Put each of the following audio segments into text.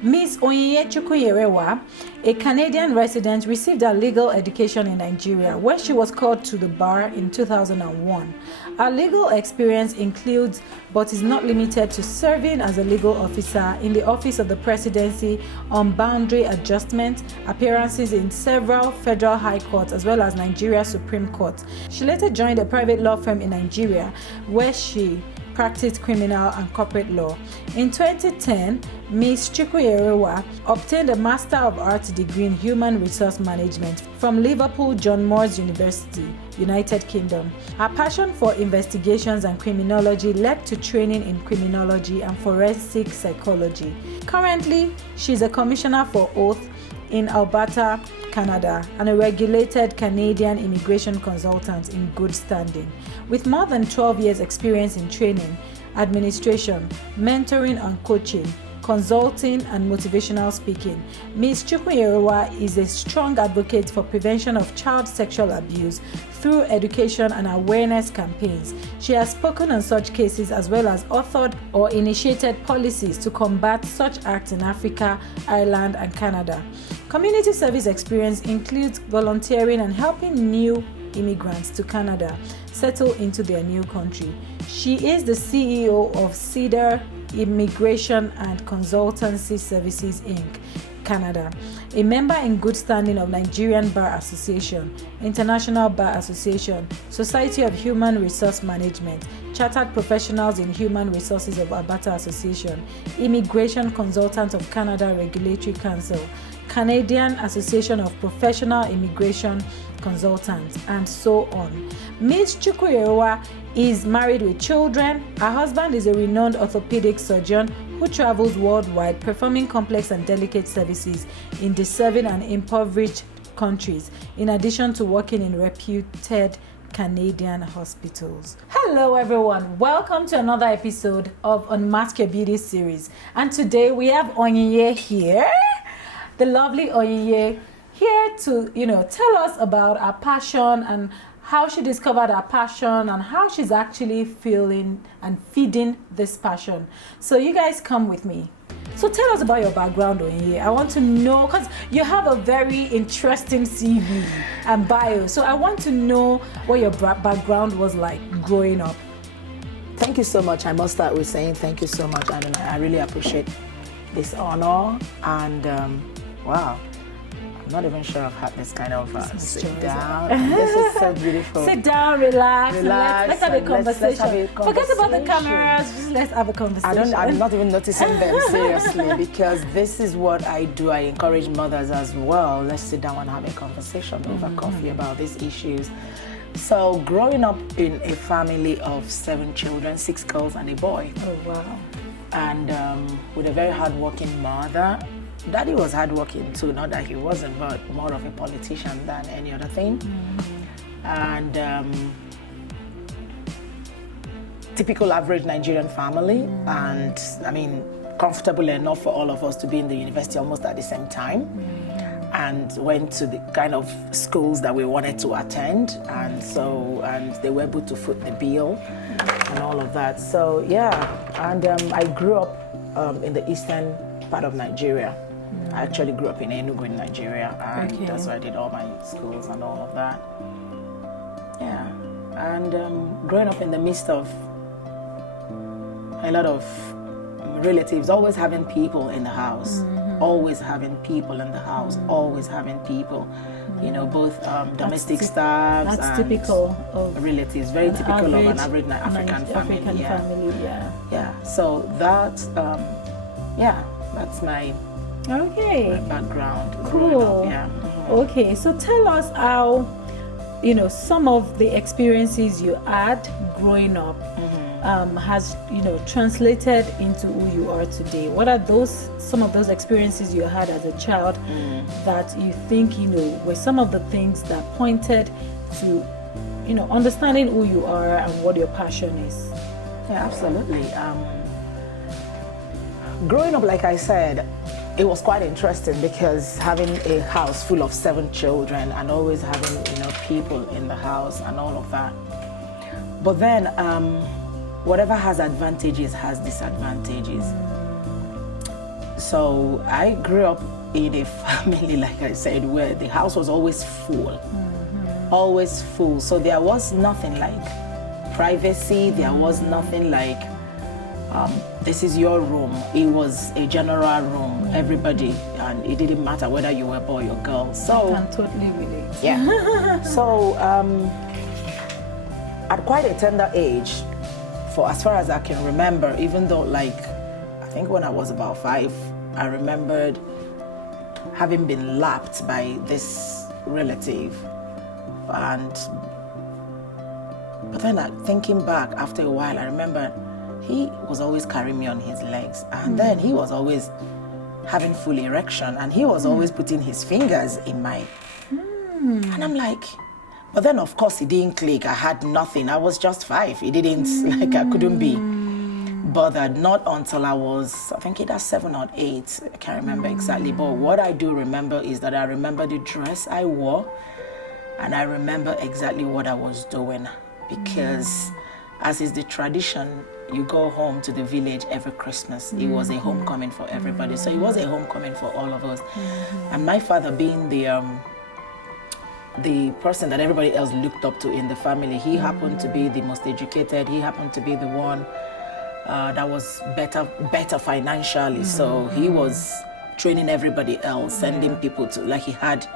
Miss Onyinye, a Canadian resident, received her legal education in Nigeria, where she was called to the bar in 2001. Her legal experience includes, but is not limited to, serving as a legal officer in the Office of the Presidency on boundary adjustment, appearances in several federal high courts as well as Nigeria Supreme Court. She later joined a private law firm in Nigeria, where she practiced criminal and corporate law. In 2010, Ms. Chukwuyerewa obtained a Master of Arts degree in Human Resource Management from Liverpool John Moores University, United Kingdom. Her passion for investigations and criminology led to training in criminology and forensic psychology. Currently, she is a commissioner for oath in Alberta, Canada, and a regulated Canadian immigration consultant in good standing. With more than 12 years experience in training, administration, mentoring and coaching, consulting and motivational speaking, Ms. Chukwuyerewa is a strong advocate for prevention of child sexual abuse through education and awareness campaigns. She has spoken on such cases as well as authored or initiated policies to combat such acts in Africa, Ireland, and Canada. Community service experience includes volunteering and helping new immigrants to Canada settle into their new country. She is the CEO of Cedar Immigration and Consultancy Services Inc., Canada, a member in good standing of Nigerian Bar Association, International Bar Association, Society of Human Resource Management, Chartered Professionals in Human Resources of Alberta Association, Immigration Consultant of Canada Regulatory Council, Canadian Association of Professional Immigration Consultants, and so on. Ms. Chukwuyerewa is married with children. Her husband is a renowned orthopedic surgeon who travels worldwide performing complex and delicate services in deserving and impoverished countries, in addition to working in reputed Canadian hospitals. Hello everyone, welcome to another episode of Unmask Your Beauty series. And today we have Onyinye here, the lovely Onyinye, here to, tell us about her passion and how she discovered her passion and how she's actually feeling and feeding this passion. So you guys come with me. So tell us about your background, Onyinye. I want to know, because you have a very interesting CV and bio. So I want to know what your background was like growing up. Thank you so much. I must start with saying thank you so much, Adoniaa. I really appreciate this honor. And wow, I'm not even sure I've had this kind of sit down. This is so beautiful. Sit down, relax, let's have a conversation. Forget about the cameras, just let's have a conversation. I'm not even noticing them, seriously, because this is what I do. I encourage mothers as well. Let's sit down and have a conversation over coffee about these issues. So growing up in a family of 7 children, 6 girls and a boy. Oh, wow. And with a very hardworking mother. Daddy was hardworking too, not that he wasn't, but more of a politician than any other thing. And typical average Nigerian family, and I mean, comfortable enough for all of us to be in the university almost at the same time. And went to the kind of schools that we wanted to attend, and they were able to foot the bill and all of that. So yeah, and I grew up in the eastern part of Nigeria. I actually grew up in Enugu in Nigeria, and that's where I did all my schools and all of that. Yeah, and growing up in the midst of a lot of relatives, always having people in the house, always having people in the house, always having people, both domestic staff. That's and typical of relatives, very typical of an average African family. Yeah. So that, that's my background. Cool. Yeah. Okay, so tell us how, some of the experiences you had growing up has, translated into who you are today. What are some of those experiences you had as a child that you think, were some of the things that pointed to, understanding who you are and what your passion is? Yeah, absolutely. Growing up, like I said, it was quite interesting because having a house full of 7 children and always having, people in the house and all of that. But then, whatever has advantages has disadvantages. So I grew up in a family, like I said, where the house was always full. Always full. So there was nothing like privacy. There was nothing like, this is your room. It was a general room. Everybody, and it didn't matter whether you were a boy or girl. So I can totally relate. yeah. So at quite a tender age, for as far as I can remember, even though like, I think when I was about 5, I remembered having been lapped by this relative. But then thinking back after a while, I remember he was always carrying me on his legs, and then he was always having full erection, and he was always putting his fingers in my, and I'm like, but then of course it didn't click. I had nothing. I was just 5. It didn't, like I couldn't be bothered. Not until I was, I think either 7 or 8. I can't remember exactly, but what I do remember is that I remember the dress I wore, and I remember exactly what I was doing, because as is the tradition, you go home to the village every Christmas. It was a homecoming for everybody. So it was a homecoming for all of us. And my father, being the person that everybody else looked up to in the family, he happened to be the most educated. He happened to be the one that was better financially. So he was training everybody else, sending people to, like he had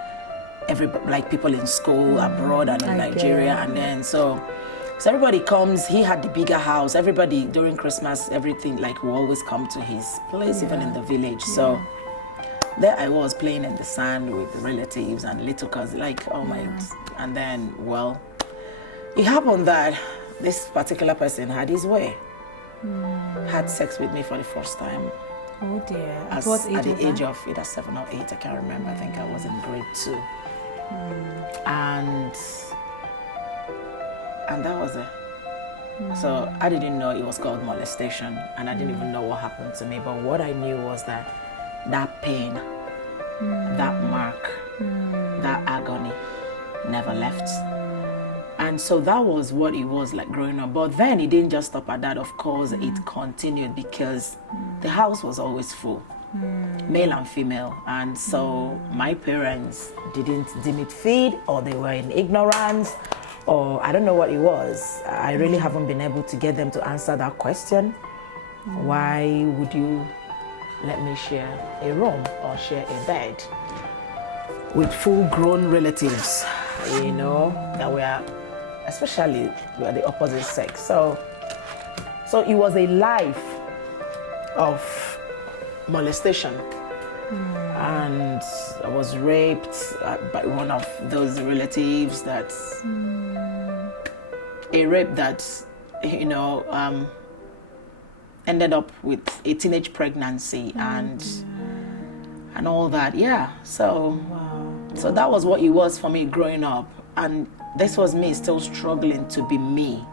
like people in school abroad and in Nigeria, and then so everybody comes. He had the bigger house. Everybody during Christmas, everything like will always come to his place, even in the village. So there I was playing in the sand with relatives and little cousins, like oh my, and then well, it happened that this particular person had his way, had sex with me for the first time. Oh dear. At the age of either 7 or 8, I can't remember. I think I was in grade 2. And that was it. So I didn't know it was called molestation, and I didn't even know what happened to me. But what I knew was that pain, that mark, that agony never left. And so that was what it was like growing up. But then it didn't just stop at that. Of course, it continued, because the house was always full, male and female. And so my parents didn't deem it fit, or they were in ignorance, or I don't know what it was. I really haven't been able to get them to answer that question. Why would you let me share a room or share a bed with full-grown relatives, you know, that were, especially were the opposite sex. So it was a life of molestation. And I was raped by one of those relatives. That's a rape that, you know, ended up with a teenage pregnancy and all that. Yeah. So that was what it was for me growing up. And this was me still struggling to be me,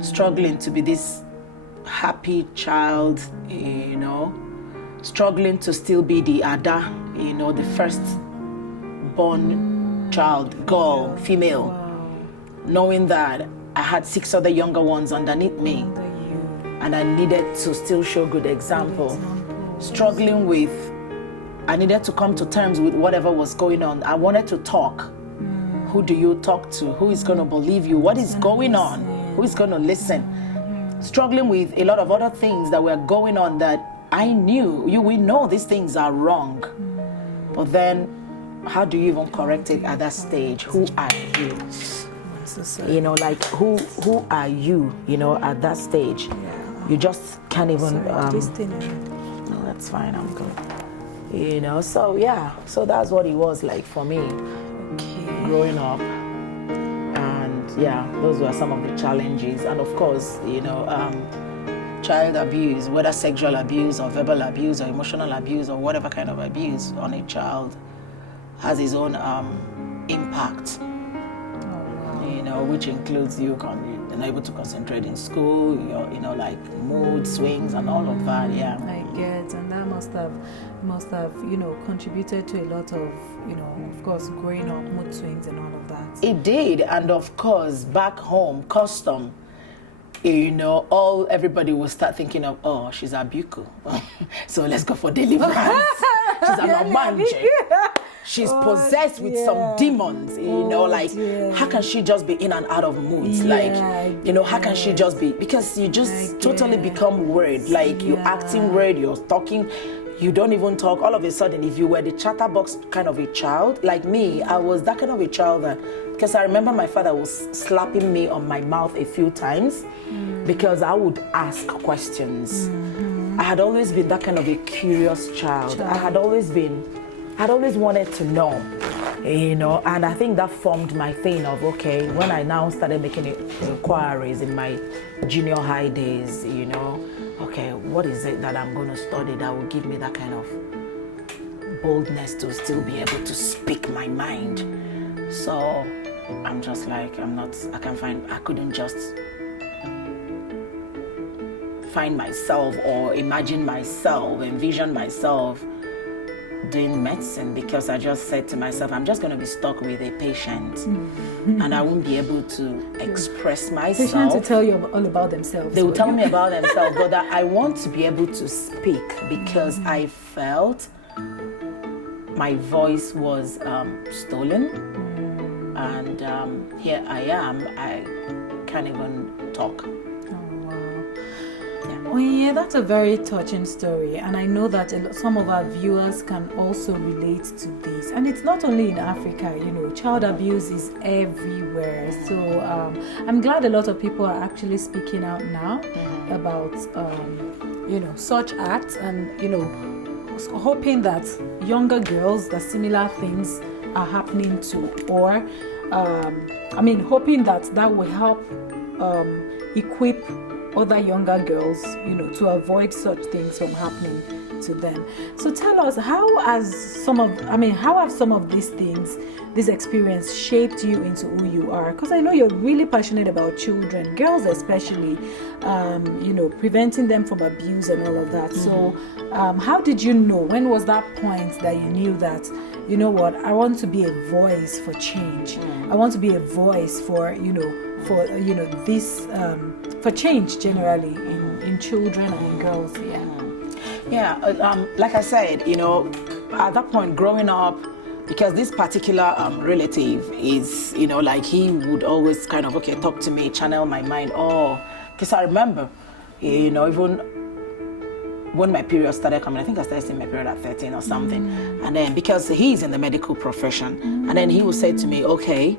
struggling to be this happy child, you know, struggling to still be the Ada, you know, the first born child, girl, female, knowing that I had 6 other younger ones underneath me, and I needed to still show good example. Struggling with, I needed to come to terms with whatever was going on. I wanted to talk. Who do you talk to? Who is going to believe you? What is going on? Who is going to listen? Struggling with a lot of other things that were going on that I knew, we know these things are wrong. But then, how do you even correct it at that stage? Who are you? You know, like, who are you, you know, at that stage? You just can't even... no, that's fine, I'm good. You know, so yeah, so that's what it was like for me growing up. And yeah, those were some of the challenges. And of course, you know, child abuse, whether sexual abuse or verbal abuse or emotional abuse or whatever kind of abuse on a child, has its own impact. You know, which includes you not able to concentrate in school, you know, like mood swings and all of that. Yeah, I get, and that must have, you know, contributed to a lot of, you know, of course, growing up, mood swings and all of that. It did, and of course, back home, custom. everybody will start thinking of, oh, she's a buku. So let's go for deliverance. She's an Omanje. She's possessed with some demons, how can she just be in and out of moods? How can she just be, because you just totally become weird, like you're acting weird, you're talking, you don't even talk. All of a sudden, if you were the chatterbox kind of a child, like me, I was that kind of a child because I remember my father was slapping me on my mouth a few times because I would ask questions. I had always been that kind of a curious child. I had always wanted to know, and I think that formed my thing of, okay, when I now started making inquiries in my junior high days, okay, what is it that I'm going to study that will give me that kind of boldness to still be able to speak my mind? So I'm just like, I couldn't just find myself or envision myself doing medicine, because I just said to myself, I'm just going to be stuck with a patient and I won't be able to express myself. Patients will tell you all about themselves. They will tell me about themselves, but I want to be able to speak because I felt my voice was stolen, and here I am, I can't even talk. Oh yeah, that's a very touching story, and I know that some of our viewers can also relate to this. And it's not only in Africa, child abuse is everywhere. So I'm glad a lot of people are actually speaking out now about such acts, and hoping that younger girls that similar things are happening to, or hoping that will help equip other younger girls, to avoid such things from happening to them. So tell us, how have some of these things, this experience, shaped you into who you are? Because I know you're really passionate about children, girls especially, preventing them from abuse and all of that. So how did you know? When was that point that you knew that, I want to be a voice for change. I want to be a voice for this for change generally in children and in girls. Like I said, at that point growing up, because this particular relative is, he would always kind of talk to me, channel my mind. Because I remember, even when my period started coming, I think I started seeing my period at 13 or something. And then, because he's in the medical profession, and then he would say to me, okay,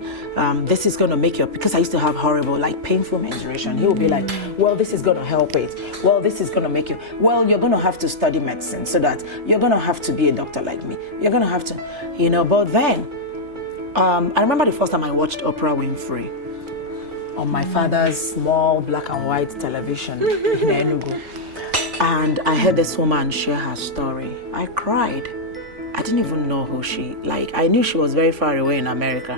this is going to make you, because I used to have horrible, painful menstruation. He would be like, well, this is going to help it. Well, this is going to make you, well, you're going to have to study medicine so that you're going to have to be a doctor like me. You're going to have to, but then, I remember the first time I watched Oprah Winfrey on my father's small black and white television in Enugu. And I heard this woman share her story. I cried. I didn't even know who I knew she was very far away in America,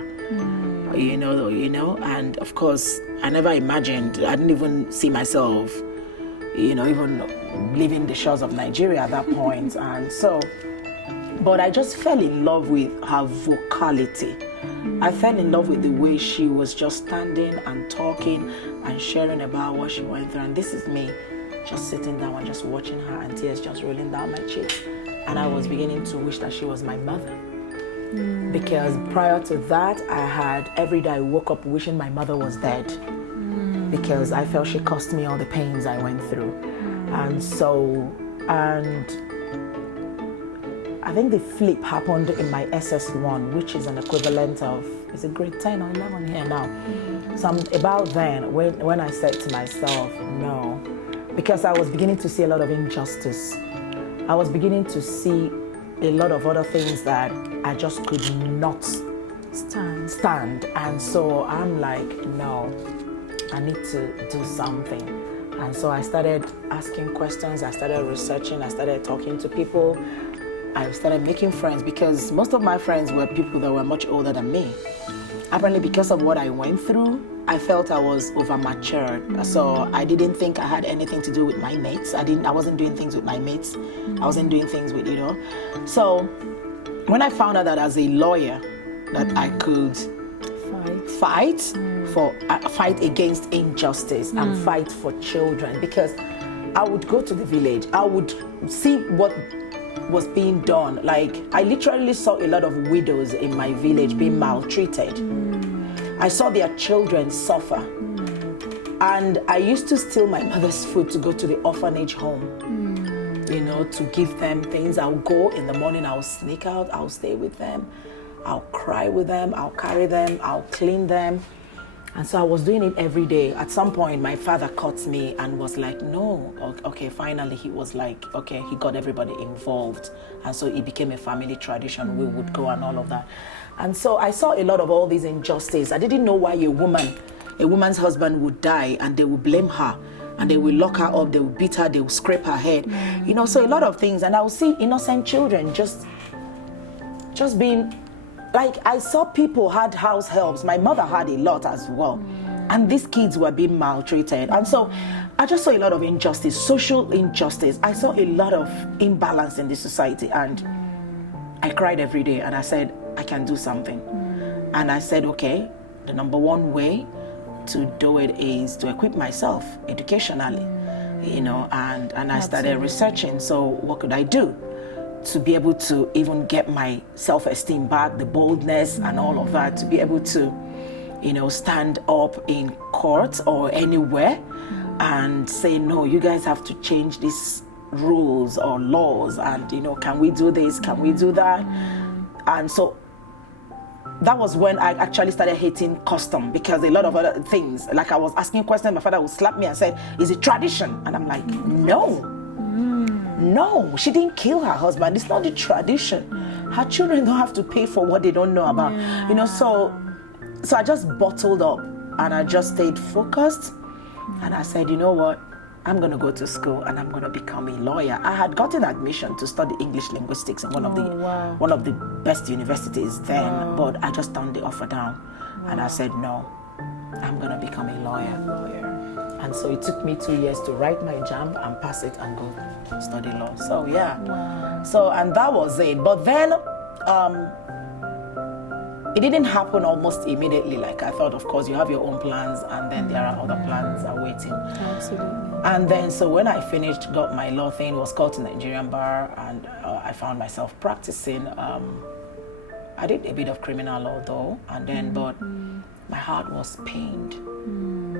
and of course, I never imagined, I didn't even see myself, even leaving the shores of Nigeria at that point. And so, but I just fell in love with her vocality. I fell in love with the way she was just standing and talking and sharing about what she went through. And this is me, just sitting down and just watching her, and tears just rolling down my cheeks. And I was beginning to wish that she was my mother. Because prior to that, every day I woke up wishing my mother was dead. Because I felt she caused me all the pains I went through. And I think the flip happened in my SS1, which is an equivalent of, is it grade 10 or 11 here now? So about then, when I said to myself, no, because I was beginning to see a lot of injustice. I was beginning to see a lot of other things that I just could not stand. And so I'm like, no, I need to do something. And so I started asking questions, I started researching, I started talking to people. I started making friends, because most of my friends were people that were much older than me. Apparently, because of what I went through, I felt I was over-matured. So I didn't think I had anything to do with my mates. I wasn't doing things with my mates. I wasn't doing things with, So when I found out that as a lawyer, that I could fight against injustice and fight for children, because I would go to the village, I would see what was being done. Like, I literally saw a lot of widows in my village being maltreated. I saw their children suffer. And I used to steal my mother's food to go to the orphanage home, you know, to give them things. I'll go in the morning, I'll sneak out, I'll stay with them, I'll cry with them, I'll carry them, I'll clean them. And so I was doing it every day. At some point, my father caught me and was like, no. Okay, finally, he was like, okay, he got everybody involved. And so it became a family tradition. We would go and all of that. And so I saw a lot of all these injustices. I didn't know why a woman's husband would die and they would blame her. And they will lock her up, they will beat her, they will scrape her head. You know, so a lot of things. And I would see innocent children just being... Like, I saw people had house helps. My mother had a lot as well. And these kids were being maltreated. And so I just saw a lot of injustice, social injustice. I saw a lot of imbalance in the society. And I cried every day. And I said, I can do something. And I said, okay, the number one way to do it is to equip myself educationally, you know, and I started researching. So what could I do to be able to even get my self-esteem back, the boldness and all of that, to be able to, you know, stand up in court or anywhere and say, no, you guys have to change these rules or laws, and, you know, can we do this, can we do that? And so that was when I actually started hating custom, because a lot of other things, like I was asking questions, my father would slap me and say, is it tradition? And I'm like, no, she didn't kill her husband. It's not the tradition. Her children don't have to pay for what they don't know about. You know, so I just bottled up and I just stayed focused. And I said, you know what? I'm going to go to school and I'm going to become a lawyer. I had gotten admission to study English linguistics in one of the best universities then, but I just turned the offer down. And I said, no, I'm going to become a lawyer. And so it took me 2 years to write my JAMB and pass it and go study law. So yeah. So, and that was it. But then it didn't happen almost immediately. Like I thought, of course, you have your own plans and then there are other plans awaiting. Absolutely. And then, so when I finished, got my law thing, was called to Nigerian bar, and I found myself practicing. I did a bit of criminal law though, and then, but my heart was pained.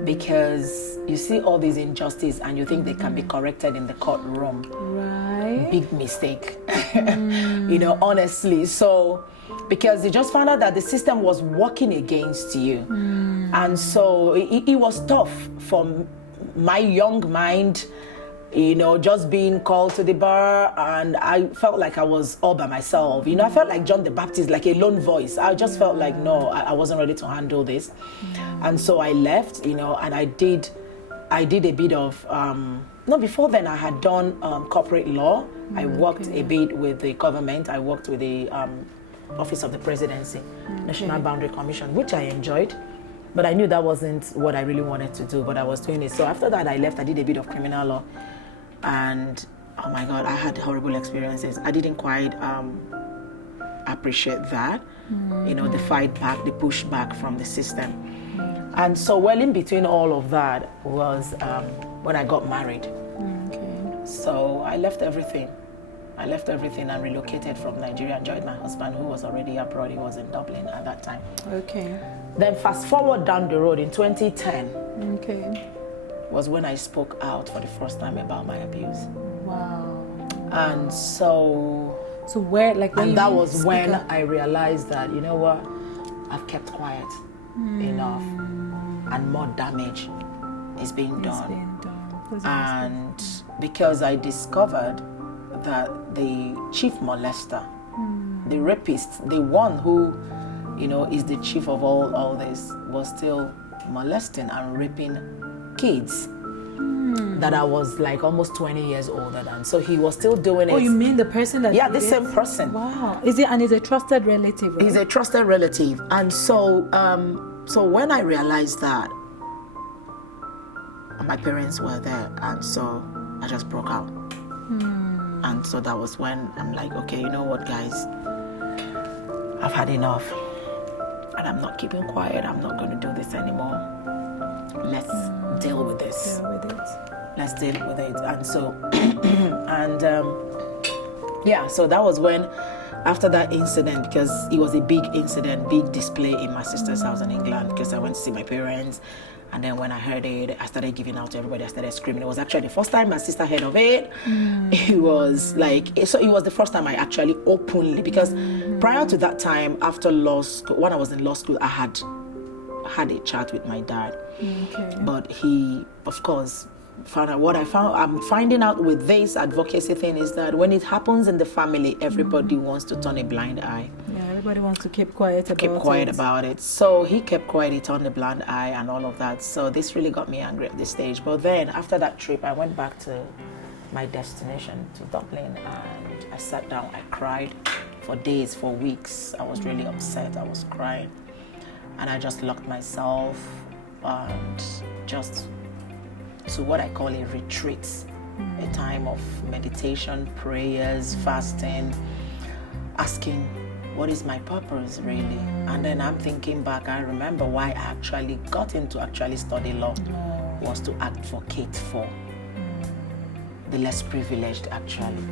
Because you see all these injustices and you think they can be corrected in the courtroom. Right. Big mistake. You know, honestly. So, because you just found out that the system was working against you. And so it was tough for my young mind, you know, just being called to the bar, and I felt like I was all by myself. You know, I felt like John the Baptist, like a lone voice. I just felt like, no, I wasn't ready to handle this. And so I left, you know, and I did a bit of, no, before then I had done corporate law. I worked a bit with the government. I worked with the Office of the Presidency, National Boundary Commission, which I enjoyed. But I knew that wasn't what I really wanted to do, but I was doing it. So after that, I left. I did a bit of criminal law. And oh my God, I had horrible experiences. I didn't quite appreciate that, you know, the fight back, the push back from the system. And so, well, in between all of that was when I got married. So I left everything. And relocated from Nigeria and joined my husband, who was already abroad. He was in Dublin at that time. Then fast forward down the road in 2010. Was when I spoke out for the first time about my abuse. Wow. And so where, like, when and that was when I realized that, you know what, I've kept quiet enough, and more damage is being done. And because I discovered that the chief molester, the rapist, the one who, you know, is the chief of all this, was still molesting and raping kids that I was like almost 20 years older than. So he was still doing it. Oh, you mean the person that... Yeah, the same person. Wow. Is a trusted relative, right? He's a trusted relative. And so, so when I realized that, my parents were there, and so I just broke out. And so that was when I'm like, okay, you know what, guys? I've had enough. and I'm not keeping quiet. I'm not going to do this anymore. Let's deal with this. Let's deal with it. And so, so that was when, after that incident, because it was a big incident, big display in my sister's house in England, because I went to see my parents. And then when I heard it, I started giving out to everybody. I started screaming. It was actually the first time my sister heard of it. It was it was the first time I actually openly, because prior to that time, after law school, when I was in law school, I had a chat with my dad. Okay. But he, of course, found out what I'm finding out with this advocacy thing is that when it happens in the family, everybody wants to turn a blind eye. Yeah, everybody wants to keep quiet about it. So he kept quiet, he turned a blind eye and all of that. So this really got me angry at this stage. But then after that trip, I went back to my destination, to Dublin, and I sat down, I cried for days, for weeks. I was really upset, I was crying. And I just locked myself and just to what I call a retreat, a time of meditation, prayers, fasting, asking, what is my purpose really? And then I'm thinking back, I remember why I actually got into study law was to advocate for the less privileged, actually,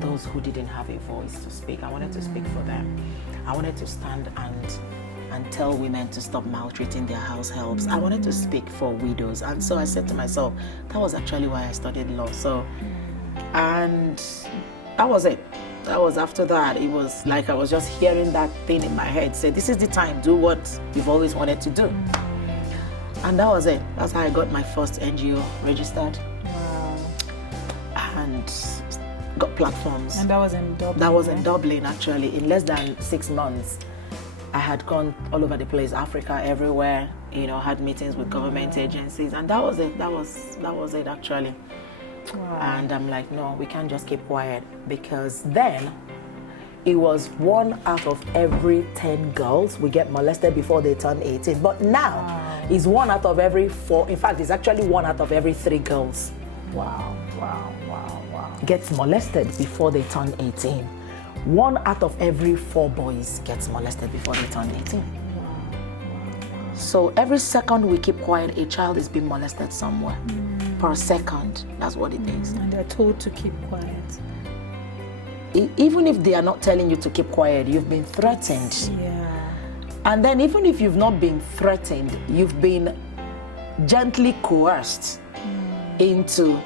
those who didn't have a voice to speak. I wanted to speak for them. I wanted to stand and tell women to stop maltreating their house helps. I wanted to speak for widows. And so I said to myself, that was actually why I studied law. So, and that was it. That was after that. It was like I was just hearing that thing in my head say, this is the time, do what you've always wanted to do. And that was it. That's how I got my first NGO registered. Wow. And got platforms. And that was in Dublin? That was in Dublin, actually. In less than 6 months, I had gone all over the place, Africa, everywhere, had meetings with government agencies, and that was it. That was it, actually. Wow. And I'm like, no, we can't just keep quiet, because then it was 1 out of every 10 girls we get molested before they turn 18. But now it's 1 out of every 4. In fact, it's actually 1 out of every 3 girls. Wow. Gets molested before they turn 18. 1 out of every 4 boys gets molested before they turn 18. So every second we keep quiet, a child is being molested somewhere. Per second. That's what it is. And they're told to keep quiet. Even if they are not telling you to keep quiet, you've been threatened. Yeah. And then even if you've not been threatened, you've been gently coerced into,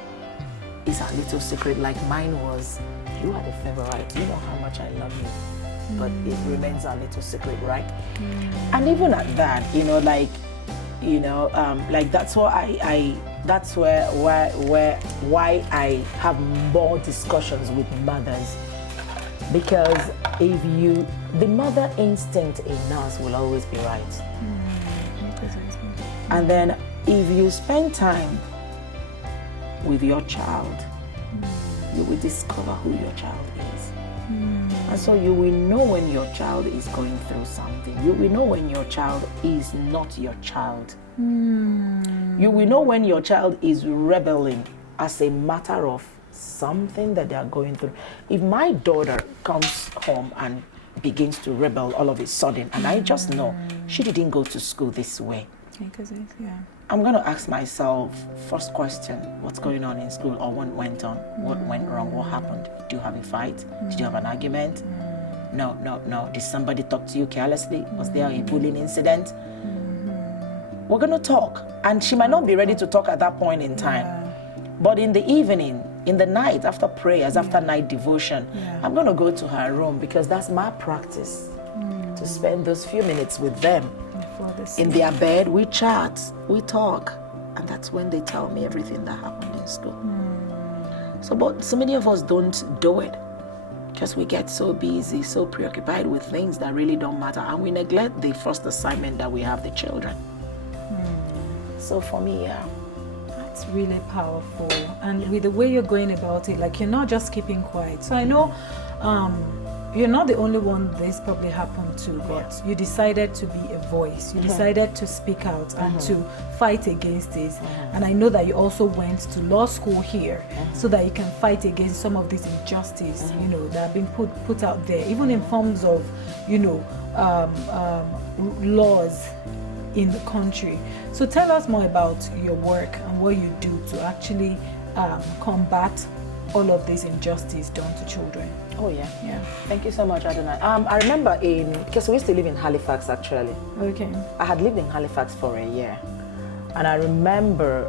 it's a little secret, like mine was. You are the favorite. You know how much I love you, but it remains a little secret, right? And even at that, that's why that's why I have more discussions with mothers, because the mother instinct in us will always be right. And then if you spend time with your child, you will discover who your child is. And so you will know when your child is going through something. You will know when your child is not your child. You will know when your child is rebelling as a matter of something that they are going through. If my daughter comes home and begins to rebel all of a sudden, and I just know she didn't go to school this way, I'm going to ask myself, first question, what's going on in school, or what went on, what went wrong, what happened? Did you have a fight? Did you have an argument? No. Did somebody talk to you carelessly? Was there a bullying incident? We're going to talk. And she might not be ready to talk at that point in time. But in the evening, in the night, after prayers, after night devotion, I'm going to go to her room, because that's my practice, to spend those few minutes with them. In their bed, we chat, we talk, and that's when they tell me everything that happened in school. But so many of us don't do it, because we get so busy, so preoccupied with things that really don't matter, and we neglect the first assignment that we have, the children. So for me, that's really powerful. And with the way you're going about it, like, you're not just keeping quiet. So I know you're not the only one this probably happened to, but you decided to be a voice. You decided to speak out and to fight against this. And I know that you also went to law school here so that you can fight against some of these injustices, you know, that have been put out there, even in forms of, you know, laws in the country. So tell us more about your work and what you do to actually combat all of this injustice done to children. Oh yeah. Thank you so much, Adoniaa. I remember because we used to live in Halifax actually. Okay. I had lived in Halifax for a year, and I remember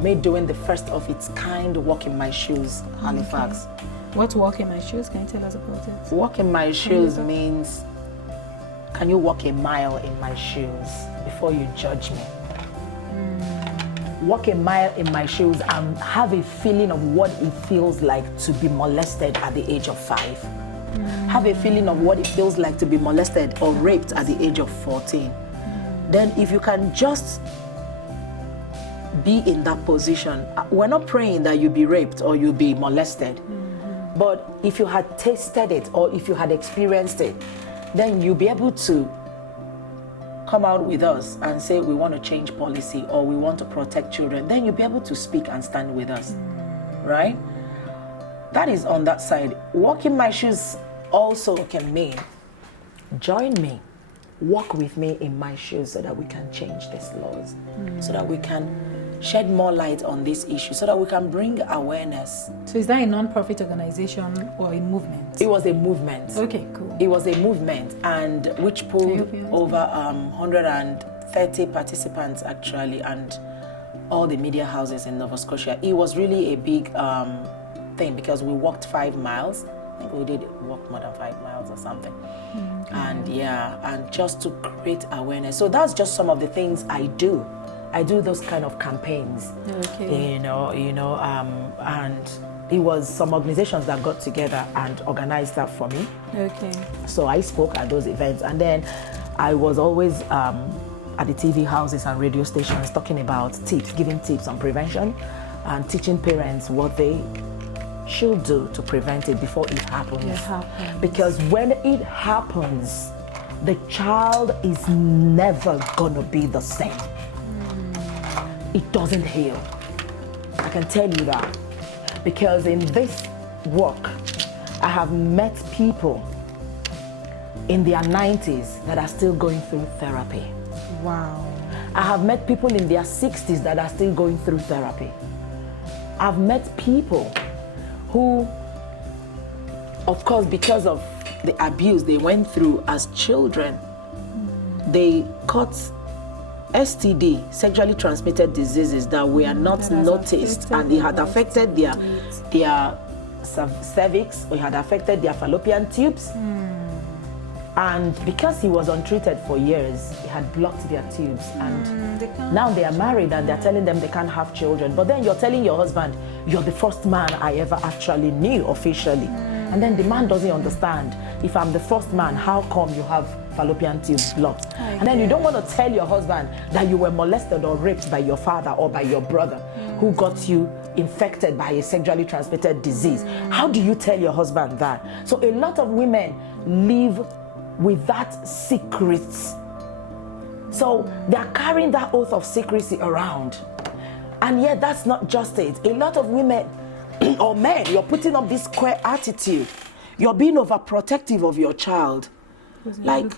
me doing the first of its kind walk in my shoes, Halifax. Okay. What walk in my shoes? Can you tell us about it? Walk in my shoes means, can you walk a mile in my shoes before you judge me? Walk a mile in my shoes and have a feeling of what it feels like to be molested at the age of 5. Have a feeling of what it feels like to be molested or raped at the age of 14. Then if you can just be in that position, we're not praying that you be raped or you be molested, but if you had tasted it or if you had experienced it, then you'll be able to come out with us and say we want to change policy or we want to protect children. Then you'll be able to speak and stand with us, right? That is on that side. Walk in my shoes also can mean join me, walk with me in my shoes so that we can change these laws, so that we can shed more light on this issue, so that we can bring awareness. So is that a non-profit organization or a movement? It was a movement. Okay, cool. It was a movement, and which pulled over 130 participants actually, and all the media houses in Nova Scotia. It was really a big thing because we walked 5 miles. I think we did walk more than 5 miles or something. And and just to create awareness. So that's just some of the things I do. I do those kind of campaigns, you know, and it was some organizations that got together and organized that for me. Okay. So I spoke at those events, and then I was always at the TV houses and radio stations talking about tips, giving tips on prevention and teaching parents what they should do to prevent it before it happens. Because when it happens, the child is never gonna be the same. It doesn't heal. I can tell you that. Because in this work, I have met people in their 90s that are still going through therapy. Wow. I have met people in their 60s that are still going through therapy. I've met people who, of course, because of the abuse they went through as children, they caught STD, sexually transmitted diseases that were not noticed, and it had affected their cervix, it had affected their fallopian tubes. And because he was untreated for years, he had blocked their tubes, and now they are married and they're telling them they can't have children. But then you're telling your husband, you're the first man I ever actually knew officially. And then the man doesn't understand. If I'm the first man, how come you have fallopian tubes blocked? And then you don't want to tell your husband that you were molested or raped by your father or by your brother who got you infected by a sexually transmitted disease. How do you tell your husband that? So a lot of women live with that secret. So they're carrying that oath of secrecy around. And yet that's not just it. A lot of women or men, you're putting up this square attitude. You're being overprotective of your child. Like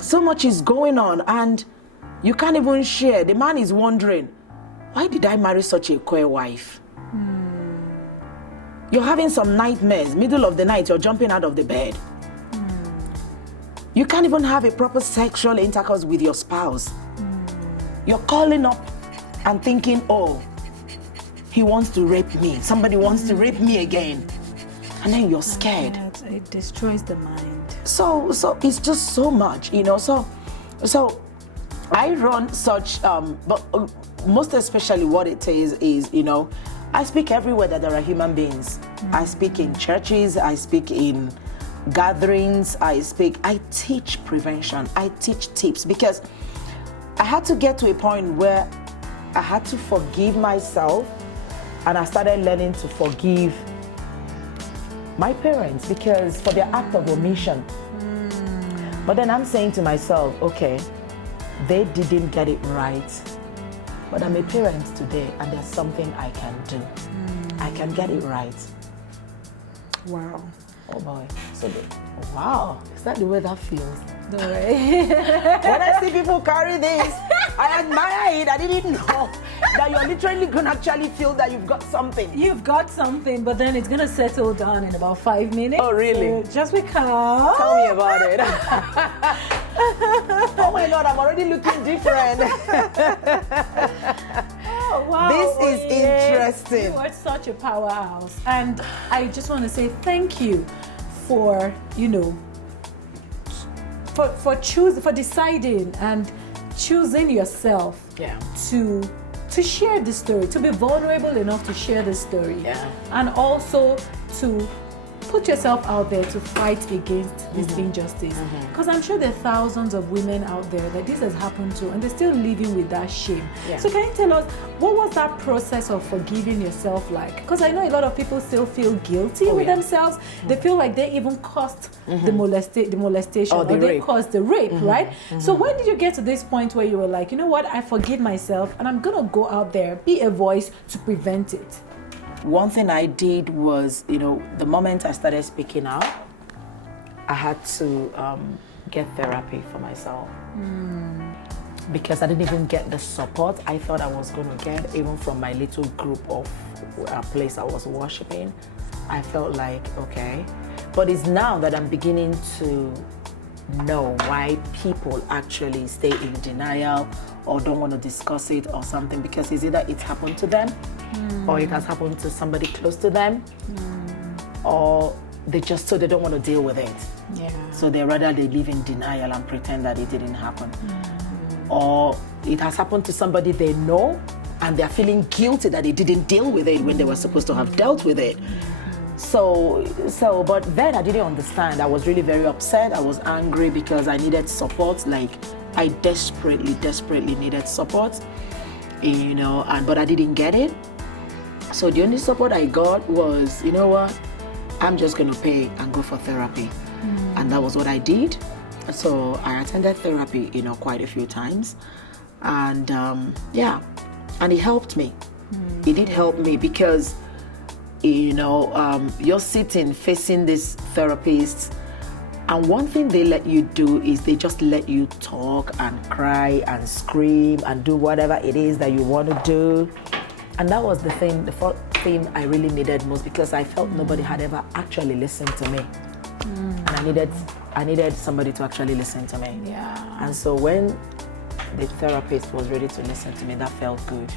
so much is going on and you can't even share. The man is wondering, why did I marry such a queer wife? You're having some nightmares. Middle of the night, you're jumping out of the bed. You can't even have a proper sexual intercourse with your spouse. You're calling up and thinking, oh, he wants to rape me. Somebody wants to rape me again. And then you're scared. It destroys the mind. So it's just so much, you know. So I run such, but most especially what it is, you know, I speak everywhere that there are human beings. I speak in churches, I speak in gatherings, I teach prevention, I teach tips, because I had to get to a point where I had to forgive myself, and I started learning to forgive My parents, because for their act of omission. But then I'm saying to myself, okay, they didn't get it right, but I'm a parent today and there's something I can do. I can get it right. Wow. Oh boy. So, wow, is that the way that feels? No way. When I see people carry this, I admire it. I didn't know that you're literally going to actually feel that you've got something. You've got something, but then it's going to settle down in about 5 minutes. Oh, really? So just be calm. Tell me about it. Oh my God, I'm already looking different. Oh, wow. This is interesting. You are such a powerhouse. And I just want to say thank you for, you know, for deciding and choosing yourself to share the story, to be vulnerable enough to share the story, and also to put yourself out there to fight against this injustice. Because I'm sure there are thousands of women out there that this has happened to, and they're still living with that shame. So can you tell us, what was that process of forgiving yourself like? Because I know a lot of people still feel guilty with themselves. They feel like they even caused the molestation, or they caused the rape, right? So when did you get to this point where you were like, you know what, I forgive myself and I'm gonna go out there, be a voice to prevent it? One thing I did was, you know, the moment I started speaking out, I had to get therapy for myself. Because I didn't even get the support I thought I was going to get, even from my little group of place I was worshiping. I felt like, okay. But it's now that I'm beginning to know why people actually stay in denial or don't want to discuss it or something, because it's either it's happened to them or it has happened to somebody close to them, or they don't want to deal with it. So they live in denial and pretend that it didn't happen. Or it has happened to somebody they know and they're feeling guilty that they didn't deal with it when they were supposed to have dealt with it. But then I didn't understand. I was really very upset. I was angry because I needed support. Like, I desperately needed support, you know, but I didn't get it. So the only support I got was, you know what, I'm just going to pay and go for therapy. And that was what I did. So I attended therapy, you know, quite a few times. And and it helped me. It did help me because, you know, you're sitting facing this therapist, and one thing they let you do is they just let you talk and cry and scream and do whatever it is that you want to do. And that was the first thing I really needed most, because I felt nobody had ever actually listened to me. And I needed somebody to actually listen to me. And so when the therapist was ready to listen to me, that felt good.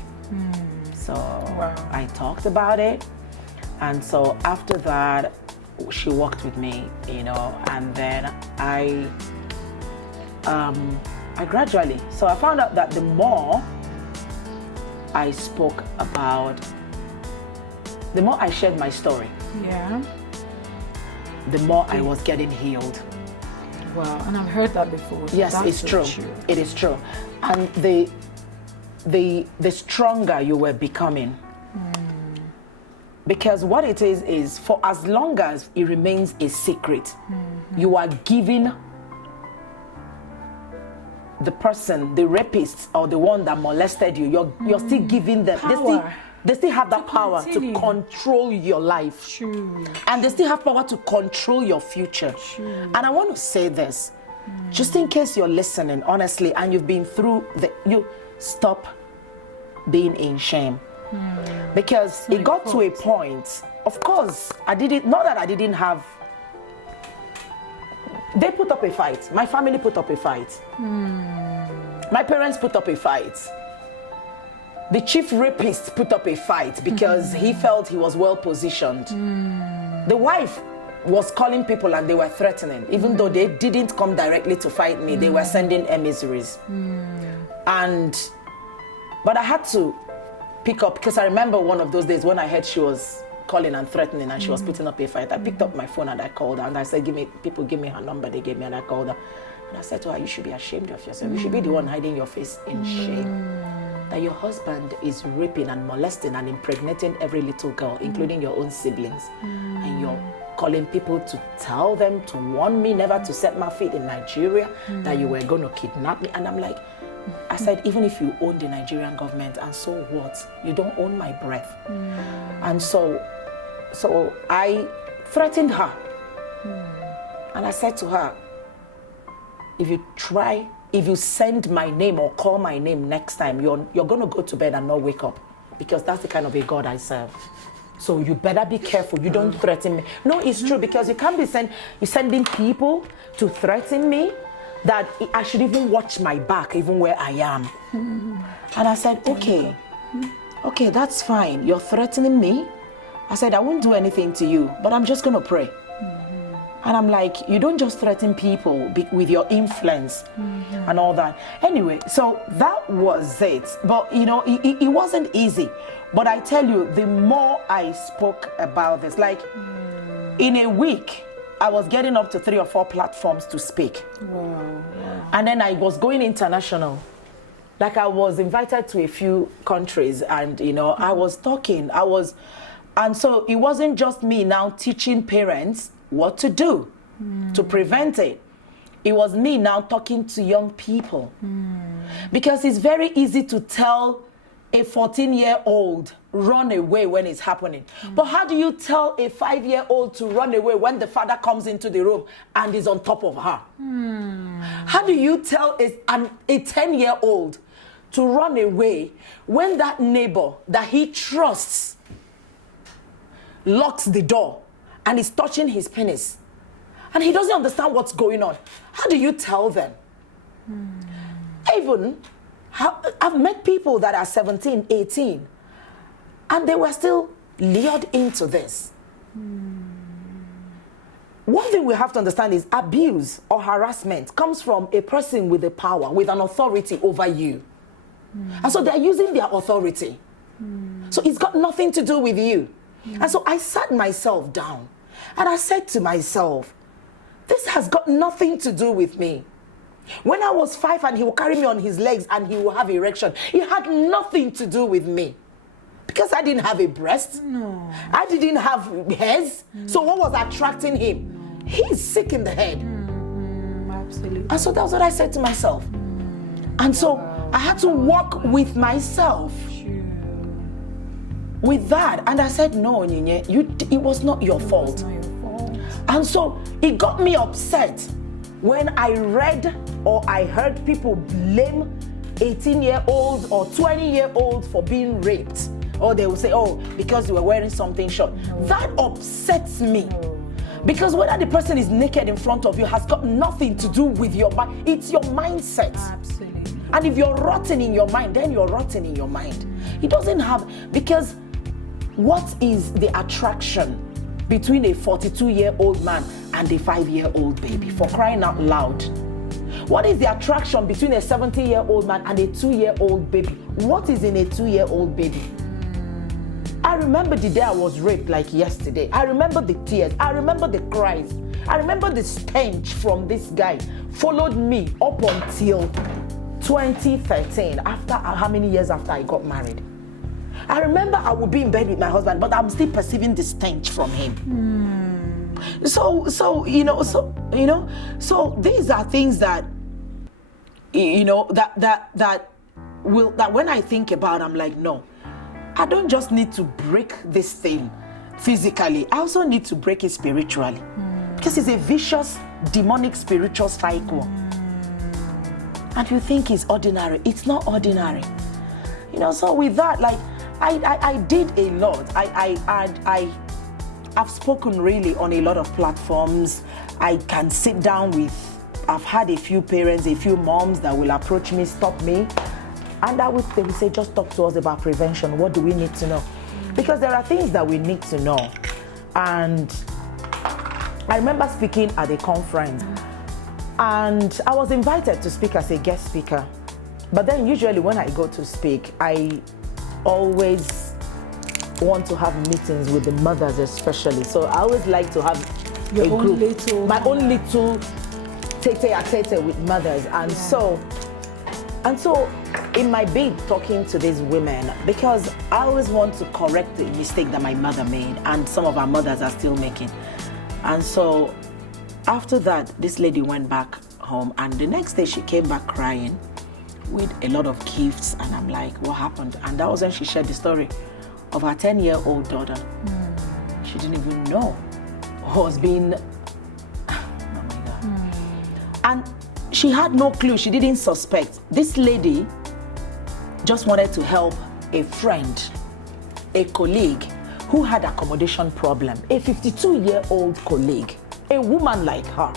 So I talked about it. And so after that, she worked with me, you know, and then I gradually, so I found out that the more I spoke about, the more I shared my story, the more I was getting healed. Wow, and I've heard that before. Yes, it's true. It is true. And the stronger you were becoming. Because what it is for as long as it remains a secret, you are giving the person, the rapist or the one that molested you, you're still giving them power. They still have that power to control your life. True. And they still have power to control your future. And I want to say this, just in case you're listening, honestly, and you've been through you stop being in shame. Because it got to a point, of course, not that I didn't have, they put up a fight. My family put up a fight. My parents put up a fight. The chief rapist put up a fight because he felt he was well positioned. The wife was calling people and they were threatening. Even though they didn't come directly to fight me, they were sending emissaries. But I had to pick up, because I remember one of those days when I heard she was calling and threatening and she was putting up a fight. I picked up my phone and I called her and I said, give me her number. They gave me, and I called her. And I said to her, you should be ashamed of yourself. You should be the one hiding your face in shame. That your husband is raping and molesting and impregnating every little girl, including your own siblings. And calling people to tell them, to warn me never to set my feet in Nigeria, that you were going to kidnap me. And I'm like, I said, even if you own the Nigerian government, and so what? You don't own my breath. And so I threatened her. And I said to her, if you send my name or call my name next time, you're going to go to bed and not wake up, because that's the kind of a God I serve. So you better be careful. You don't threaten me. No, it's true, because you can't be sending people to threaten me that I should even watch my back, even where I am. And I said, okay, that's fine. You're threatening me. I said, I won't do anything to you, but I'm just going to pray. And I'm like, you don't just threaten people with your influence and all that. Anyway, so that was it. But, it wasn't easy. But I tell you, the more I spoke about this, like in a week, I was getting up to 3 or 4 platforms to speak. Wow. And then I was going international. Like, I was invited to a few countries, and, I was talking. And so it wasn't just me now teaching parents what to do to prevent it. It was me now talking to young people. Because it's very easy to tell a 14-year-old run away when it's happening. But how do you tell a 5-year-old to run away when the father comes into the room and is on top of her? How do you tell a 10-year-old to run away when that neighbor that he trusts locks the door and is touching his penis, and he doesn't understand what's going on? How do you tell them? Even, I've met people that are 17, 18, and they were still lured into this. One thing we have to understand is abuse or harassment comes from a person with a power, with an authority over you. And so they're using their authority. So it's got nothing to do with you. And so I sat myself down and I said to myself, this has got nothing to do with me. When I was 5 and he would carry me on his legs and he would have erection, it had nothing to do with me. Because I didn't have a breast. No. I didn't have hairs. So what was attracting him? He's sick in the head. Absolutely. And so that's what I said to myself. And so I had to work with myself. With that. And I said, no, Onyinye, it was not your fault. And so it got me upset when I read or I heard people blame 18-year-olds or 20-year-olds for being raped. Or they will say, oh, because you were wearing something short. No. That upsets me. No. Because whether the person is naked in front of you has got nothing to do with your mind. It's your mindset. Absolutely. And if you're rotten in your mind, then you're rotten in your mind. It doesn't have, because what is the attraction between a 42-year-old man and a 5-year-old baby, for crying out loud? What is the attraction between a 70-year-old man and a 2-year-old baby? What is in a 2-year-old baby? I remember the day I was raped like yesterday. I remember the tears. I remember the cries. I remember the stench from this guy followed me up until 2013, after how many years after I got married. I remember I would be in bed with my husband, but I'm still perceiving the stench from him. So these are things that, that when I think about, I'm like, no, I don't just need to break this thing physically. I also need to break it spiritually. Because it's a vicious, demonic, spiritual cycle. And you think it's ordinary. It's not ordinary. So with that, like, I did a lot. I've spoken really on a lot of platforms. I can sit down with, I've had a few parents, a few moms that will approach me, stop me. And they will say, just talk to us about prevention. What do we need to know? Because there are things that we need to know. And I remember speaking at a conference, and I was invited to speak as a guest speaker. But then usually when I go to speak, I always want to have meetings with the mothers especially. So I always like to have my own little tete-a-tete with mothers. And so in my bid talking to these women, because I always want to correct the mistake that my mother made and some of our mothers are still making. And so after that, this lady went back home, and the next day she came back crying with a lot of gifts, and I'm like, what happened? And that was when she shared the story of her 10-year-old daughter. She didn't even know was being, oh my God. And she had no clue, she didn't suspect. This lady just wanted to help a friend, a colleague who had accommodation problem, a 52-year-old colleague, a woman like her,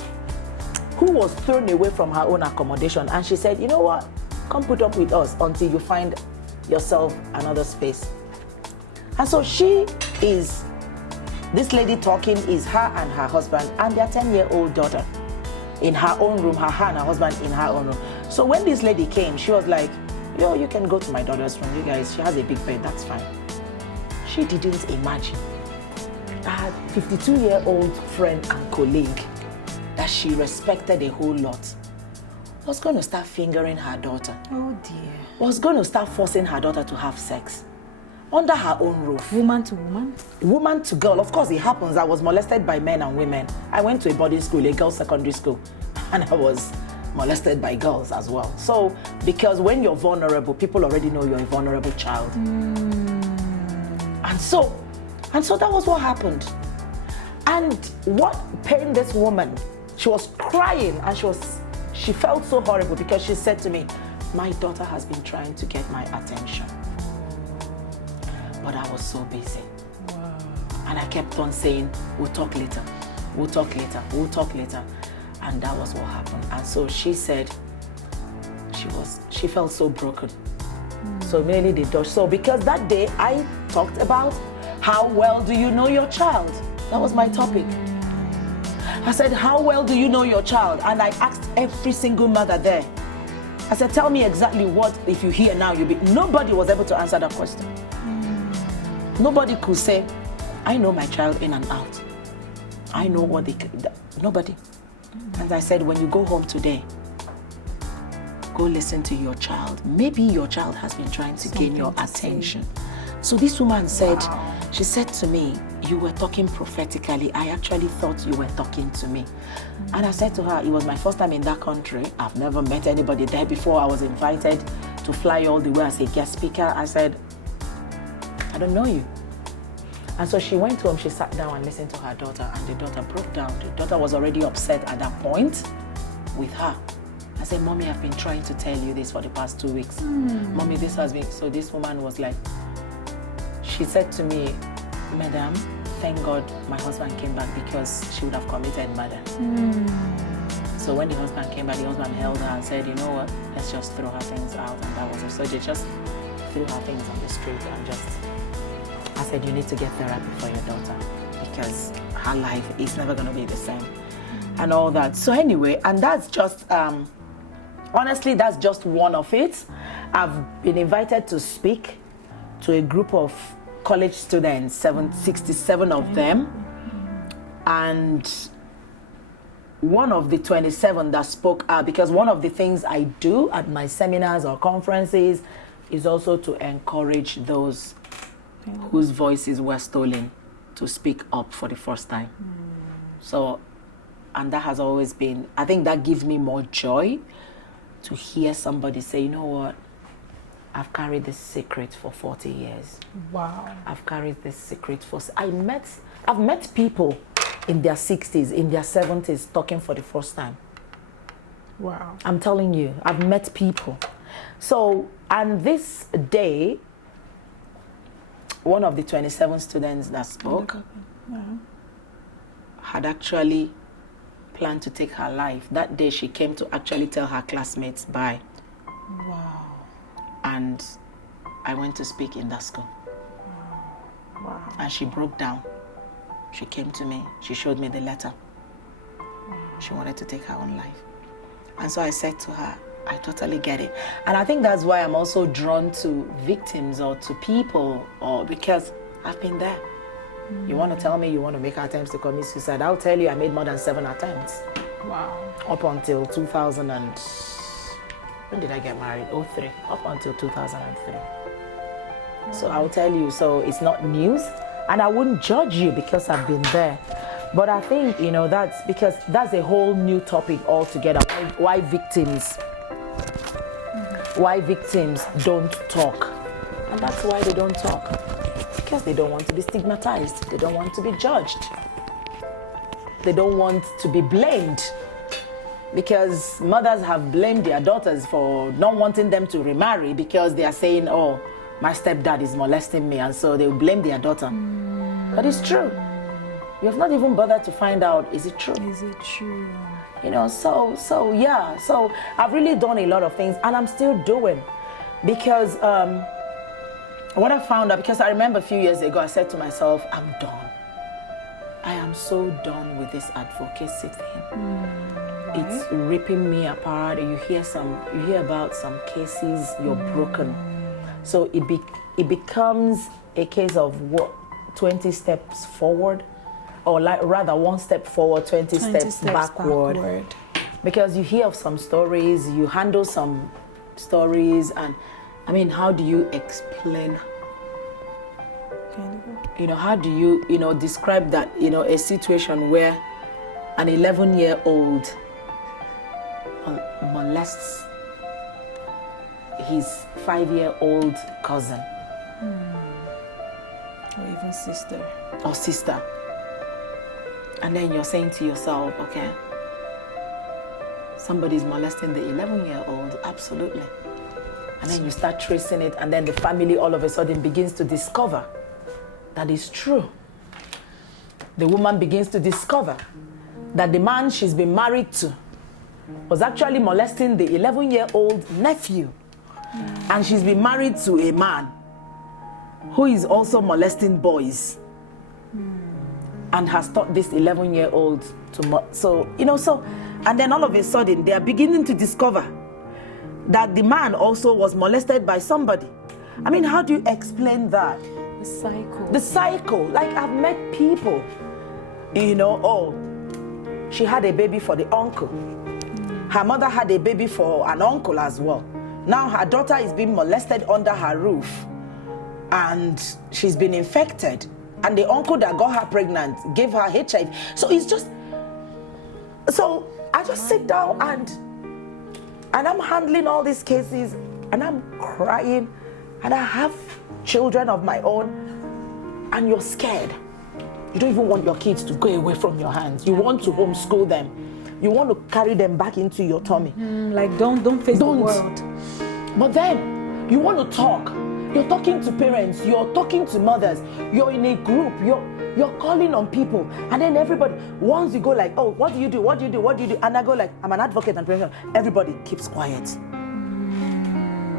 who was thrown away from her own accommodation. And she said, you know what? Come put up with us until you find yourself another space. And so this lady talking is her and her husband and their 10-year-old daughter in her own room, her and her husband in her own room. So when this lady came, she was like, yo, you can go to my daughter's room, you guys, she has a big bed, that's fine. She didn't imagine that 52-year-old friend and colleague that she respected a whole lot was going to start fingering her daughter. Oh dear. Was going to start forcing her daughter to have sex under her own roof. Woman to woman? Woman to girl. Of course, it happens. I was molested by men and women. I went to a boarding school, a girls' secondary school, and I was molested by girls as well. So, because when you're vulnerable, people already know you're a vulnerable child. And so that was what happened. And what pained this woman, she was crying, and she felt so horrible because she said to me, my daughter has been trying to get my attention. But I was so busy. Wow. And I kept on saying, we'll talk later, we'll talk later, we'll talk later. And that was what happened. And so she said she felt so broken. So immediately they touched. So because that day I talked about how well do you know your child? That was my topic. I said, how well do you know your child? And I asked every single mother there. I said, tell me exactly what, if you hear now, you'll be. Nobody was able to answer that question. Nobody could say, I know my child in and out. I know what nobody. And I said, when you go home today, go listen to your child. Maybe your child has been trying to gain your attention. So this woman said, she said to me, you were talking prophetically. I actually thought you were talking to me. And I said to her, it was my first time in that country. I've never met anybody there before. I was invited to fly all the way as a guest speaker. I said, I don't know you. And so she went home, she sat down and listened to her daughter, and the daughter broke down. The daughter was already upset at that point with her. I said, Mommy, I've been trying to tell you this for the past 2 weeks. Mommy, this has been... So this woman was like, she said to me, Madam, thank God my husband came back because she would have committed murder. So when the husband came back, the husband held her and said, you know what, let's just throw her things out. And that was it. So they just threw her things on the street and just... I said, you need to get therapy for your daughter because her life is never going to be the same and all that. So anyway, and that's just, honestly, that's just one of it. I've been invited to speak to a group of college students, 67 of them. And one of the 27 that spoke out, because one of the things I do at my seminars or conferences is also to encourage those whose voices were stolen to speak up for the first time. So, and that has always been, I think that gives me more joy to hear somebody say, you know what, I've carried this secret for 40 years. Wow. I've carried this secret for, I've met people in their 60s, in their 70s, talking for the first time. Wow. I'm telling you, I've met people. So, and this day, one of the 27 students that spoke had actually planned to take her life. That day she came to actually tell her classmates bye. Wow. And I went to speak in that school. Wow. And she broke down. She came to me. She showed me the letter. She wanted to take her own life. And so I said to her, I totally get it. And I think that's why I'm also drawn to victims or to people, or because I've been there. You want to tell me you want to make attempts to commit suicide? I'll tell you I made more than 7 attempts. Wow. Up until 2000 and... When did I get married? 03. Up until 2003. So I'll tell you, so it's not news. And I wouldn't judge you because I've been there. But I think, that's because that's a whole new topic altogether. Why victims don't talk. And that's why they don't talk. Because they don't want to be stigmatized. They don't want to be judged. They don't want to be blamed. Because mothers have blamed their daughters for not wanting them to remarry because they are saying, oh, my stepdad is molesting me, and so they will blame their daughter. But it's true. You have not even bothered to find out, is it true? Is it true? So I've really done a lot of things, and I'm still doing. Because what I found out, because I remember a few years ago, I said to myself, I'm done. I am so done with this advocacy thing. It's ripping me apart. You hear about some cases, you're broken. So it becomes a case of what, 20 steps forward, or rather 1 step forward, 20 steps backward. Because you hear of some stories, you handle some stories, and I mean, how do you explain? How do you, describe that, a situation where an 11-year-old molests his 5-year-old cousin, or even sister, and then you're saying to yourself, okay, somebody's molesting the 11-year-old, absolutely, and then you start tracing it, and then the family all of a sudden begins to discover that is true. The woman begins to discover that the man she's been married to was actually molesting the 11-year-old nephew. And she's been married to a man who is also molesting boys and has taught this 11-year-old to and then all of a sudden they are beginning to discover that the man also was molested by somebody. I mean, how do you explain that? The cycle. Like, I've met people, she had a baby for the uncle. Her mother had a baby for an uncle as well. Now her daughter is being molested under her roof, and she's been infected. And the uncle that got her pregnant gave her HIV. So I just sit down and I'm handling all these cases, and I'm crying, and I have children of my own, and you're scared. You don't even want your kids to go away from your hands. You want to homeschool them. You want to carry them back into your tummy. Like, don't face the world. But then you want to talk. You're talking to parents. You're talking to mothers. You're in a group. You're calling on people. And then everybody, once you go like, oh, what do you do? What do you do? What do you do? And I go like, I'm an advocate and prevention. Everybody keeps quiet.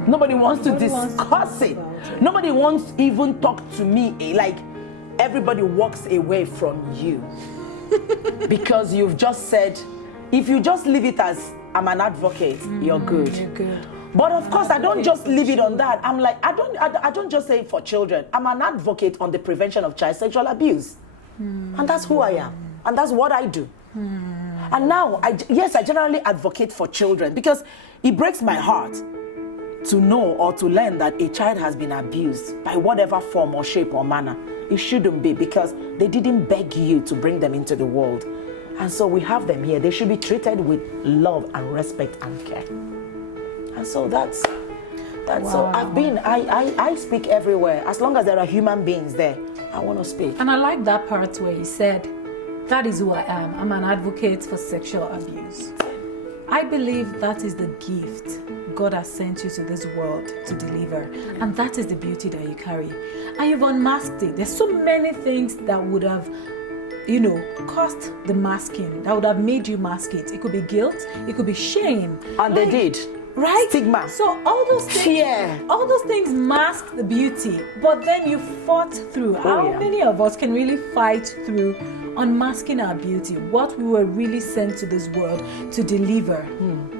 Nobody wants to discuss it. Nobody wants to even talk to me. Like, everybody walks away from you. Because you've just said, if you just leave it as I'm an advocate, you're good. You're good. But of course, I don't just leave it on that. I'm like, I don't just say it for children. I'm an advocate on the prevention of child sexual abuse. And that's who I am. And that's what I do. And now, I generally advocate for children because it breaks my heart to know or to learn that a child has been abused by whatever form or shape or manner. It shouldn't be, because they didn't beg you to bring them into the world. And so we have them here. They should be treated with love and respect and care. And so that's so I speak everywhere. As long as there are human beings there, I want to speak. And I like that part where you said, that is who I am. I'm an advocate for sexual abuse. I believe that is the gift God has sent you to this world to deliver. And that is the beauty that you carry. And you've unmasked it. There's so many things that would have, caused the masking, that would have made you mask it. It could be guilt, it could be shame. And they did. Right? Stigma. So all those things, fear. All those things mask the beauty. But then you fought through. How many of us can really fight through unmasking our beauty? What we were really sent to this world to deliver,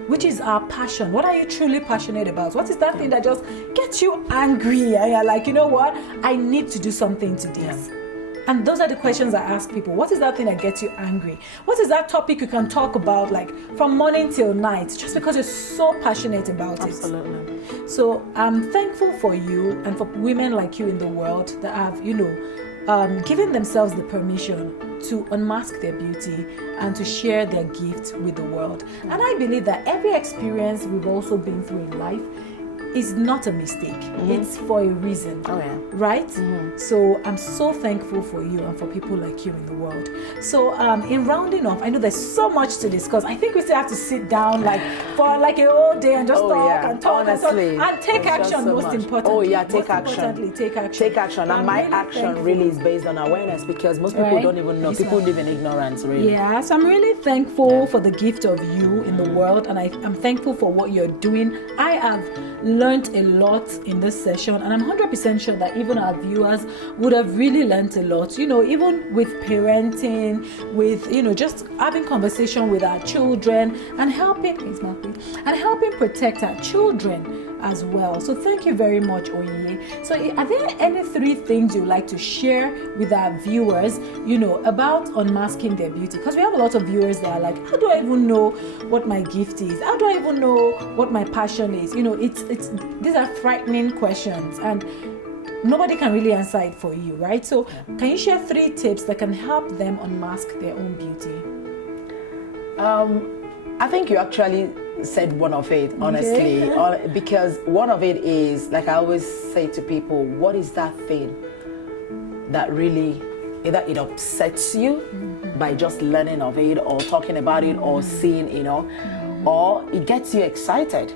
which is our passion. What are you truly passionate about? What is that thing that just gets you angry? And you're like, you know what? I need to do something to this. Yeah. And those are the questions I ask people. What is that thing that gets you angry? What is that topic you can talk about like from morning till night just because you're so passionate about it? Absolutely. So I'm thankful for you and for women like you in the world that have, giving themselves the permission to unmask their beauty and to share their gift with the world. And I believe that every experience we've also been through in life is not a mistake. It's for a reason. Oh yeah. Right? So I'm so thankful for you and for people like you in the world. So in rounding off, I know there's so much to discuss. I think we still have to sit down for like a whole day and just talk and talk honestly, and take action, so most much. importantly. Oh yeah, take action. Take action. Take action. And my really action thankful. really is based on awareness, because most people don't even know. People live in ignorance, really. Yeah, so I'm really thankful for the gift of you in the world, and I'm thankful for what you're doing. I have learned a lot in this session, and I'm 100% sure that even our viewers would have really learned a lot, even with parenting, with just having conversation with our children and helping protect our children as well. So thank you very much, Onyinye. So are there any 3 things you'd like to share with our viewers, about unmasking their beauty? Because we have a lot of viewers that are like, how do I even know what my gift is? How do I even know what my passion is? These are frightening questions, and nobody can really answer it for you, right? So can you share 3 tips that can help them unmask their own beauty? I think you actually said one of it, honestly, because one of it is, like I always say to people, what is that thing that really either it upsets you by just learning of it or talking about it or seeing, or it gets you excited.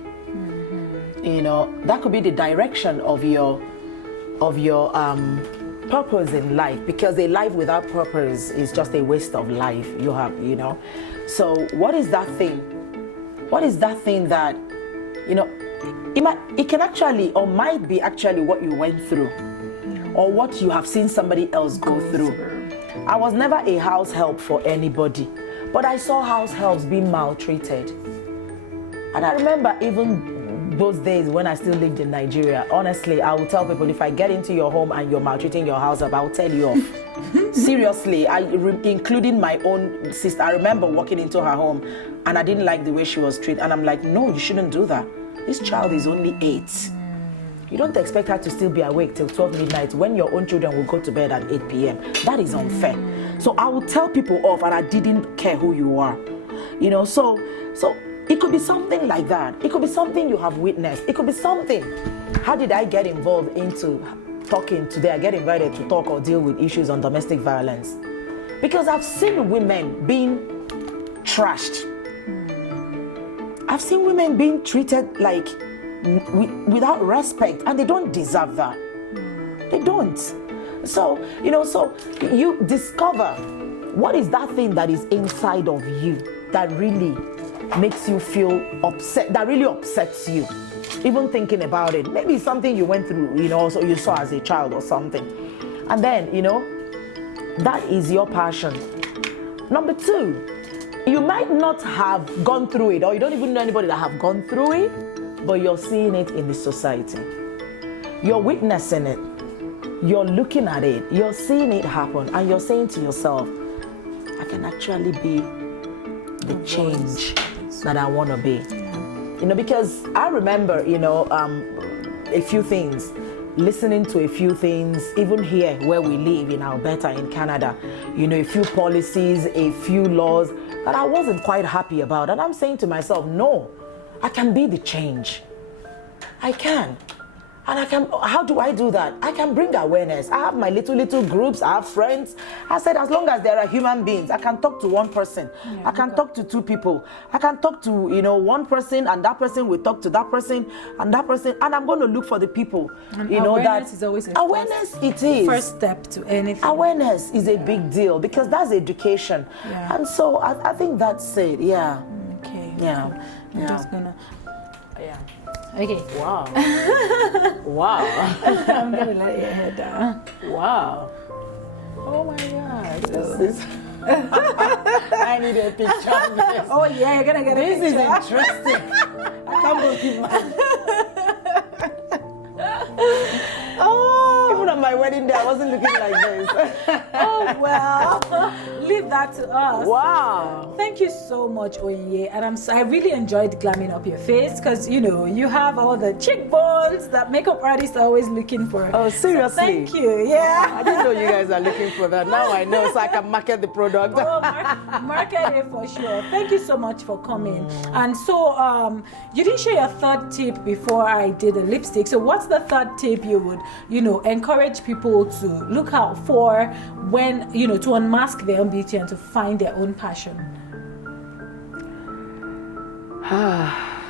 That could be the direction of your purpose in life, because a life without purpose is just a waste of life. So what is that thing? What is that thing that, it can actually, or might be actually what you went through, or what you have seen somebody else go through. I was never a house help for anybody, but I saw house helps being maltreated. And I remember even those days when I still lived in Nigeria, honestly, I would tell people, if I get into your home and you're maltreating your house help, I will tell you off. Seriously, including my own sister. I remember walking into her home and I didn't like the way she was treated. And I'm like, no, you shouldn't do that. This child is only 8. You don't expect her to still be awake till 12 midnight when your own children will go to bed at 8 p.m. That is unfair. So I would tell people off, and I didn't care who you are. So it could be something like that. It could be something you have witnessed. It could be something. How did I get involved into talking today? I get invited to talk or deal with issues on domestic violence because I've seen women being trashed. I've seen women being treated like without respect, and they don't deserve that. They don't. So you discover what is that thing that is inside of you that really makes you feel upset, that really upsets you. Even thinking about it, maybe it's something you went through, so you saw as a child or something. And then, that is your passion. Number 2, you might not have gone through it, or you don't even know anybody that have gone through it, but you're seeing it in the society. You're witnessing it. You're looking at it. You're seeing it happen. And you're saying to yourself, I can actually be the change that I want to be. Because I remember, a few things, listening to a few things, even here where we live in Alberta, in Canada, a few policies, a few laws that I wasn't quite happy about. And I'm saying to myself, no, I can be the change. I can. And how do I do that? I can bring awareness. I have my little groups, I have friends. I said, as long as there are human beings, I can talk to one person. I can talk to 2 people. I can talk to, one person, and that person will talk to that person, and that person, and I'm going to look for the people. And awareness is always first step to anything. Awareness is a big deal, because that's education. Yeah. And so I think that's it. Yeah. Okay. Yeah. I'm just gonna. Yeah. Okay. Wow. Wow. I'm gonna let your head down. Wow. Oh my God. This is. I need a picture of this. Oh yeah, you're gonna get a picture. This is interesting. I can't believe mine. Oh. Even on my wedding day, I wasn't looking like this. Oh well. leave that to us. Wow. Thank you so much, Onyinye. And I really enjoyed glamming up your face because, you know, you have all the cheekbones that makeup artists are always looking for. Oh, seriously? So thank you. Yeah. I didn't know you guys are looking for that. Now I know, so I can market the product. Oh, market it for sure. Thank you so much for coming. And so, you didn't share your third tip before I did the lipstick. So what's the third tip you would, you know, encourage people to look out for when, you know, to unmask their own beauty and to find their own passion?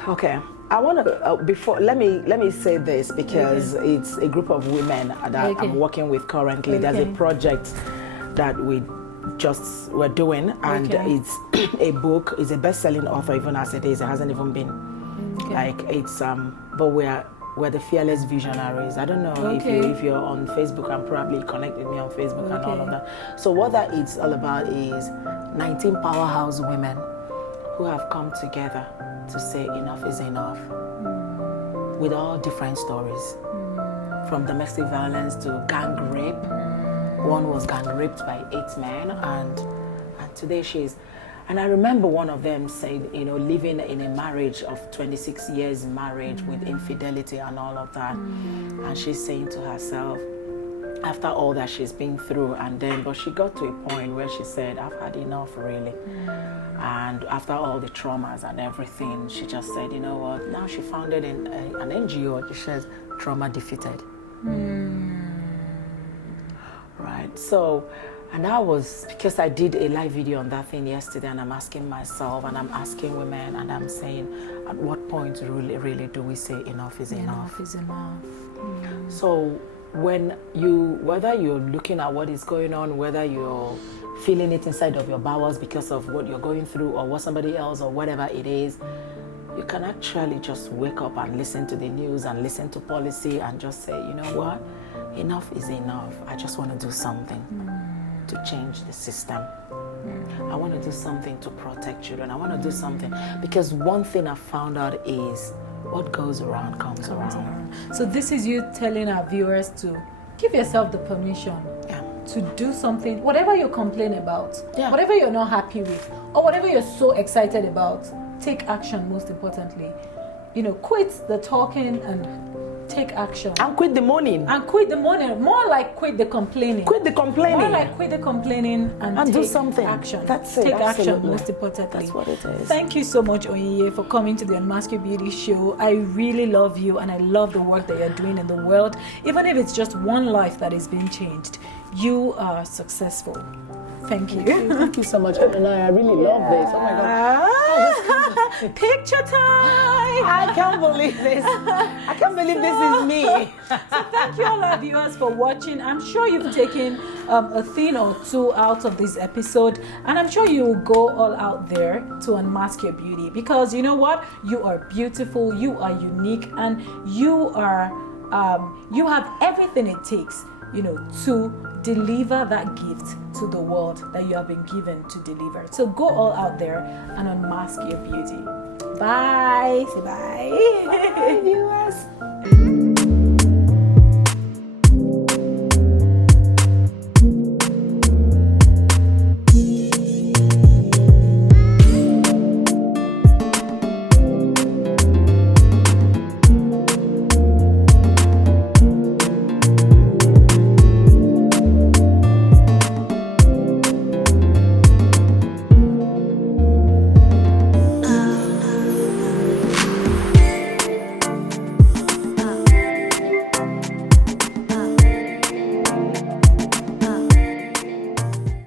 Okay. I want to before let me say this because it's a group of women that I'm working with currently. There's a project that we're doing, and it's a book. It's a best-selling author, even as it is. It hasn't even been like it's but we're the fearless visionaries. I don't know if you're on Facebook, and probably connect with me on Facebook and all of that. So what that is all about is 19 powerhouse women who have come together to say enough is enough, with all different stories, from domestic violence to gang rape. One was gang raped by 8 men, and today she's, and I remember one of them said, you know, living in a marriage of 26 years marriage with infidelity and all of that, and she's saying to herself, after all that she's been through, but she got to a point where she said, I've had enough, really. And after all the traumas and everything, she just said, you know what, now she founded an NGO, she says, Trauma Defeated. Right, so, and I was, because I did a live video on that thing yesterday, and I'm asking myself, and I'm asking women, and I'm saying, at what point really do we say enough is enough? Enough is enough. So, whether you're looking at what is going on, whether you're feeling it inside of your bowels because of what you're going through or what somebody else or whatever it is, you can actually just wake up and listen to the news and listen to policy and just say, you know what, enough is enough. I just want to do something to change the system. I want to do something to protect children. I want to do something because one thing I found out is what goes around comes around. So this is you telling our viewers to give yourself the permission to do something, whatever you complain about, whatever you're not happy with, or whatever you're so excited about, take action. Most importantly, you know, quit the talking and take action. And quit the moaning. And quit the moaning. More like quit the complaining. Quit the complaining. More like quit the complaining and do take something. Action. That's it. Take Absolutely. action, most importantly. That's what it is. Thank you so much, Onyinye, for coming to the Unmask Your Beauty show. I really love you, and I love the work that you're doing in the world. Even if it's just one life that is being changed, you are successful. Thank you. Thank you so much, Adoniaa. I really love this. Oh my God. Picture time! I can't believe this. I can't believe this is me. So thank you all our viewers for watching. I'm sure you've taken a thing or two out of this episode, and I'm sure you will go all out there to unmask your beauty, because you know what? You are beautiful, you are unique, and you have everything it takes, you know, to deliver that gift to the world that you have been given to deliver. So go all out there and unmask your beauty. Bye. Say bye. Bye, viewers.